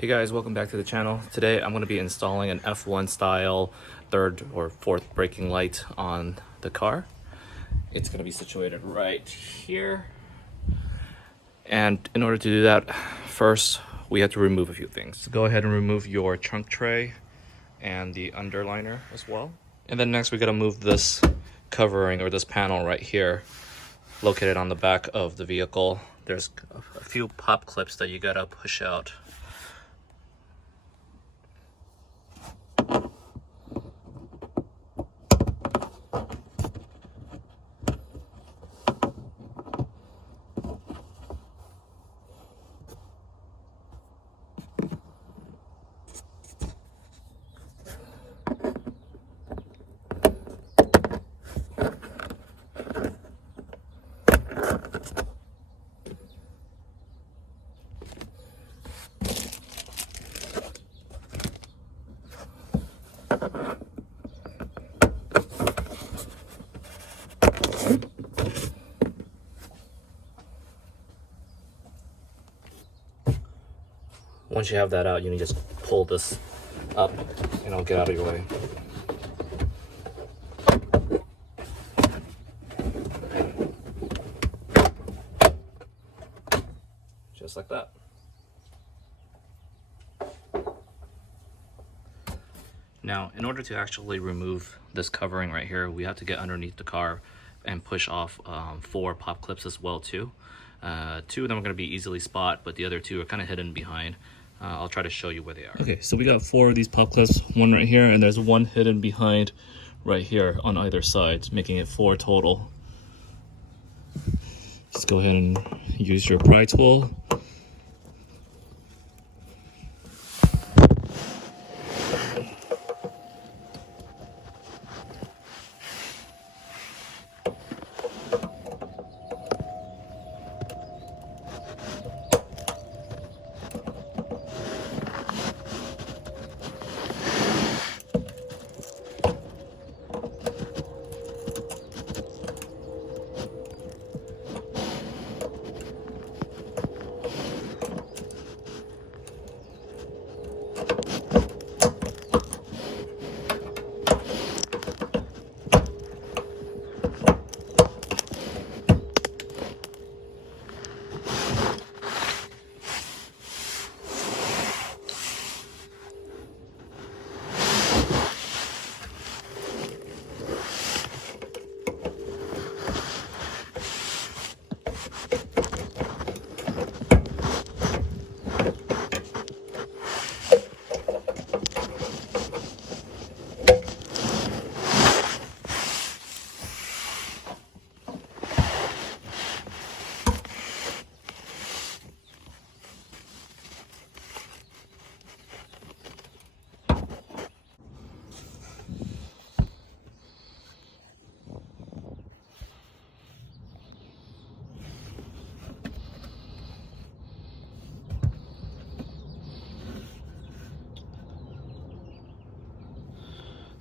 Hey guys, welcome back to the channel. Today I'm going to be installing an F1 style third or fourth braking light on the car. It's going to be situated right here. And in order to do that, first we have to remove a few things. So go ahead and remove your trunk tray and the underliner as well. And then next we got to move this covering or this panel right here, located on the back of the vehicle. There's a few pop clips that you got to push out. Once you have that out, you can just pull this up and it'll get out of your way. Just like that. Now, in order to actually remove this covering right here, we have to get underneath the car and push off 4 pop clips as well too. 2 of them are going to be easily spot, but the other 2 are kind of hidden behind. I'll try to show you where they are. Okay, so we got 4 of these pop clips, one right here, and there's one hidden behind right here on either side, making it 4 total. Just go ahead and use your pry tool.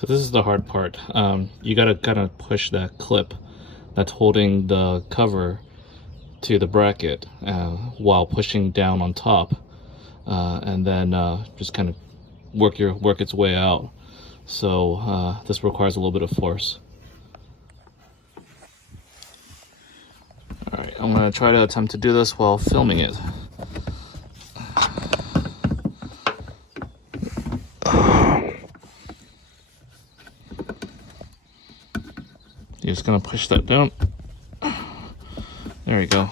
So this is the hard part. You gotta kind of push that clip that's holding the cover to the bracket while pushing down on top, and then just kind of work its way out. So this requires a little bit of force. All right, I'm gonna try to attempt to do this while filming it. You're just gonna push that down. There you go.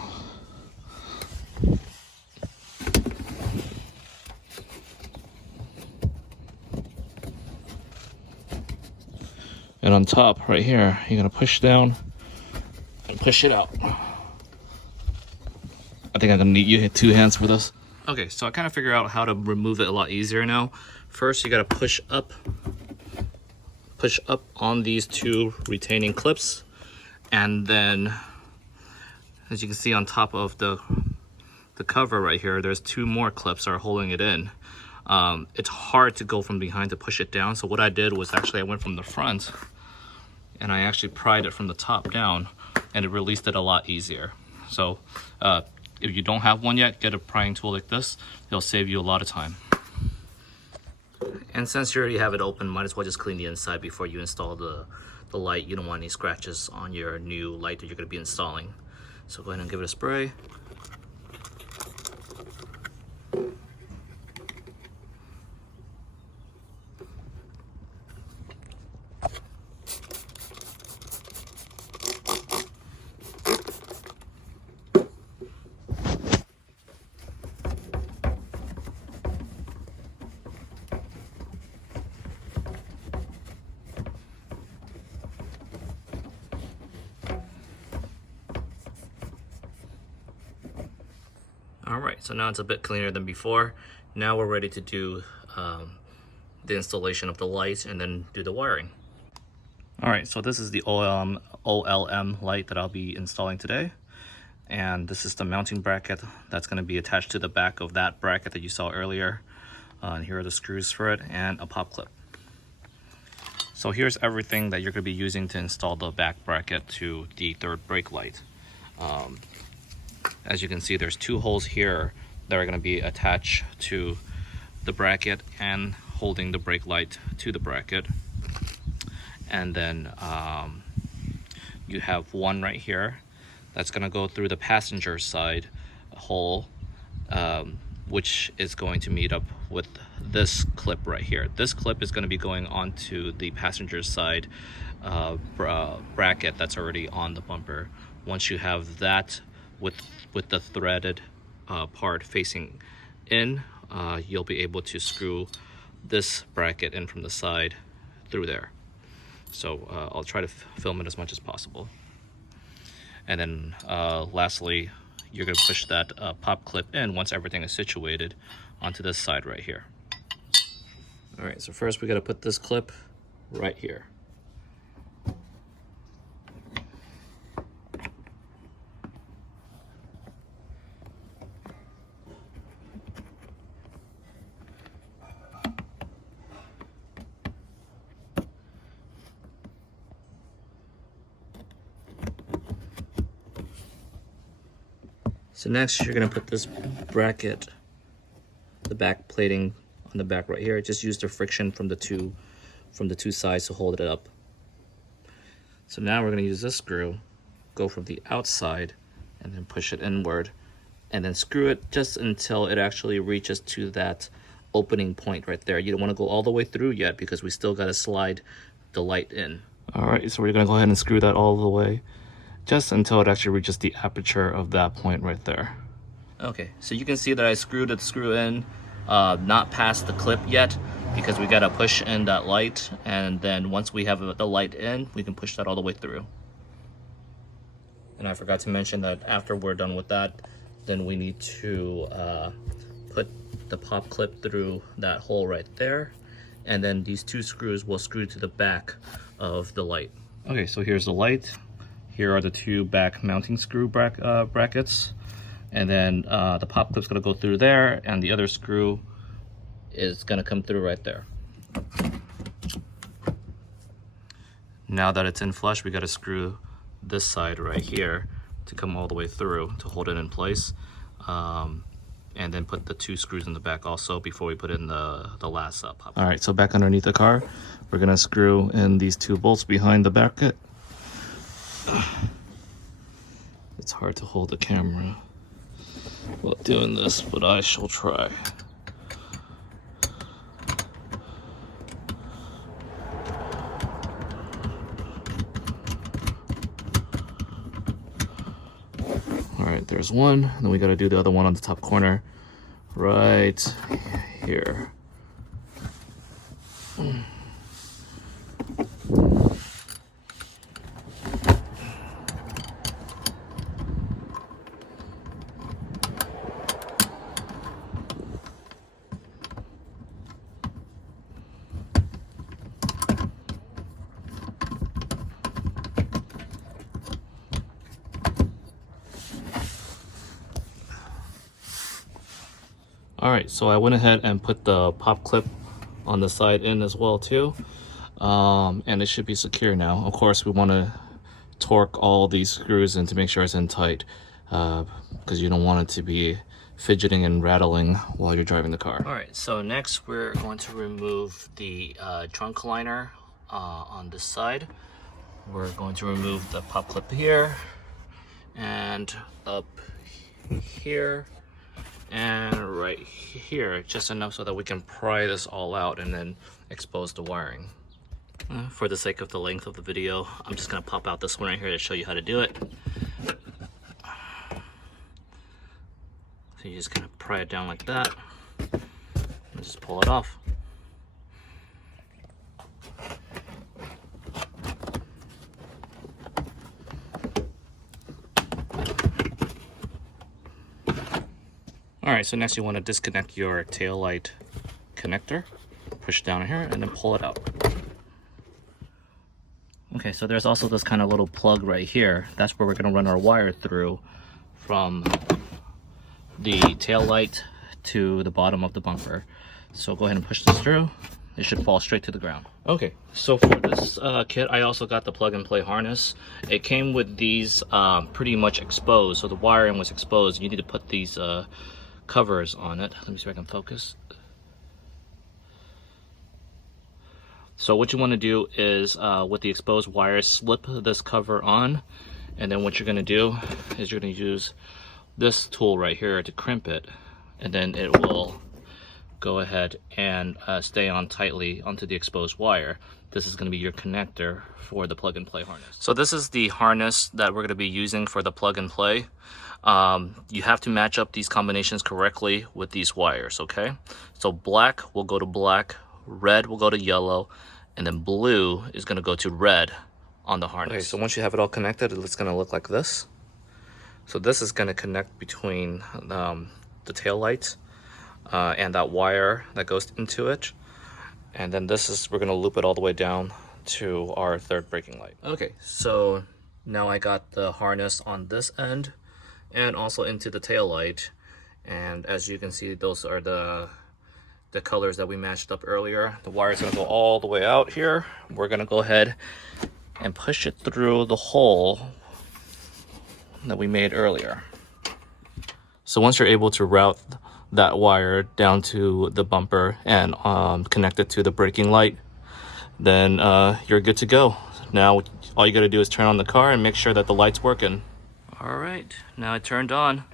And on top, right here, you're gonna push down and push it out. I think I'm gonna need you 2 hands for this. Okay, so I kind of figured out how to remove it a lot easier now. First, you gotta push up on these 2 retaining clips, and then as you can see on top of the cover right here, there's 2 more clips that are holding it in. It's hard to go from behind to push it down, so what I did was actually I went from the front and I actually pried it from the top down, and it released it a lot easier. So if you don't have one yet, get a prying tool like this. It'll save you a lot of time. And since you already have it open, might as well just clean the inside before you install the light. You don't want any scratches on your new light that you're going to be installing. So go ahead and give it a spray. Alright, so now it's a bit cleaner than before. Now we're ready to do the installation of the light and then do the wiring. Alright, so this is the OLM light that I'll be installing today. And this is the mounting bracket that's going to be attached to the back of that bracket that you saw earlier. And here are the screws for it and a pop clip. So here's everything that you're going to be using to install the back bracket to the third brake light. As you can see, there's two holes here that are going to be attached to the bracket and holding the brake light to the bracket. And then you have one right here that's going to go through the passenger side hole, which is going to meet up with this clip right here. This clip is going to be going onto the passenger side bracket that's already on the bumper. Once you have that with the threaded part facing in, you'll be able to screw this bracket in from the side through there. So I'll try to film it as much as possible. And then lastly, you're going to push that pop clip in once everything is situated onto this side right here. All right, so first we got to put this clip right here. So next you're going to put this bracket, the back plating on the back right here. Just use the friction from the two sides to hold it up. So now we're going to use this screw, go from the outside and then push it inward and then screw it just until it actually reaches to that opening point right there. You don't want to go all the way through yet because we still got to slide the light in. All right, so we're going to go ahead and screw that all the way just until it actually reaches the aperture of that point right there. Okay, so you can see that I screwed the screw in, not past the clip yet, because we gotta push in that light, and then once we have the light in, we can push that all the way through. And I forgot to mention that after we're done with that, then we need to put the pop clip through that hole right there, and then these two screws will screw to the back of the light. Okay, so here's the light. Here are the two back mounting screw brackets, and then the pop clip's gonna go through there, and the other screw is gonna come through right there. Now that it's in flush, we gotta screw this side right here to come all the way through to hold it in place, and then put the two screws in the back also before we put in the last pop. All right, so back underneath the car, we're gonna screw in these two bolts behind the bracket. It's hard to hold the camera while doing this, but I shall try. Alright, there's one, and then we gotta do the other one on the top corner right here. Alright, so I went ahead and put the pop clip on the side in as well too, and it should be secure now. Of course, we want to torque all these screws in to make sure it's in tight, because you don't want it to be fidgeting and rattling while you're driving the car. All right, so next we're going to remove the trunk liner on this side. We're going to remove the pop clip here and up here and right here, just enough so that we can pry this all out and then expose the wiring. For the sake of the length of the video, I'm just going to pop out this one right here to show you how to do it. So you just kind of pry it down like that and just pull it off. Alright, so next you want to disconnect your tail light connector. Push down here and then pull it out. Okay, so there's also this kind of little plug right here. That's where we're going to run our wire through from the tail light to the bottom of the bumper. So go ahead and push this through. It should fall straight to the ground. Okay, so for this kit, I also got the plug-and-play harness. It came with these pretty much exposed, so the wiring was exposed. You need to put these covers on it. Let me see if I can focus. So what you want to do is with the exposed wire, slip this cover on, and then what you're going to do is you're going to use this tool right here to crimp it, and then it will go ahead and stay on tightly onto the exposed wire. This is going to be your connector for the plug-and-play harness. So this is the harness that we're going to be using for the plug-and-play. You have to match up these combinations correctly with these wires, okay? So black will go to black, red will go to yellow, and then blue is going to go to red on the harness. Okay, so once you have it all connected, it's going to look like this. So this is going to connect between the tail light and that wire that goes into it. And then this is, we're going to loop it all the way down to our third braking light. Okay, so now I got the harness on this end and also into the tail light. And as you can see, those are the colors that we matched up earlier. The wire is going to go all the way out here. We're going to go ahead and push it through the hole that we made earlier. So once you're able to route that wire down to the bumper and connect it to the braking light, then you're good to go. Now all you got to do is turn on the car and make sure that the light's working. All right, now it turned on.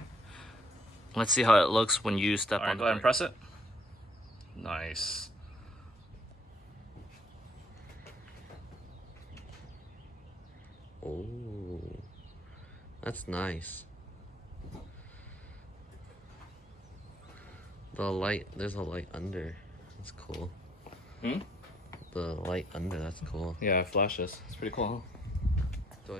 Let's see how it looks when you step on the brake. Go ahead and press it. Nice. Oh, that's nice. The light, there's a light under. That's cool. Hmm? The light under, that's cool. Yeah, it flashes. It's pretty cool, huh?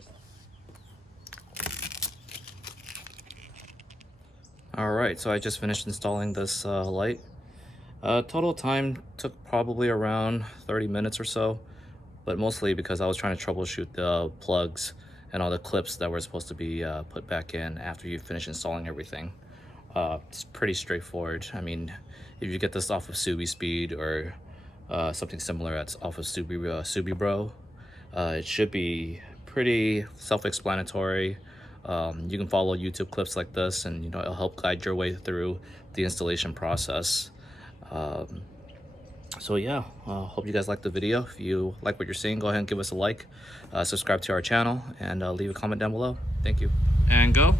Alright, so I just finished installing this light. Total time took probably around 30 minutes or so, but mostly because I was trying to troubleshoot the plugs and all the clips that were supposed to be put back in after you finish installing everything. It's pretty straightforward. I mean, if you get this off of SubiSpeed or something similar that's off of Subibro, it should be pretty self-explanatory. You can follow YouTube clips like this, and it'll help guide your way through the installation process. So yeah, hope you guys liked the video. If you like what you're seeing, go ahead and give us a like, subscribe to our channel, and leave a comment down below. Thank you. And go.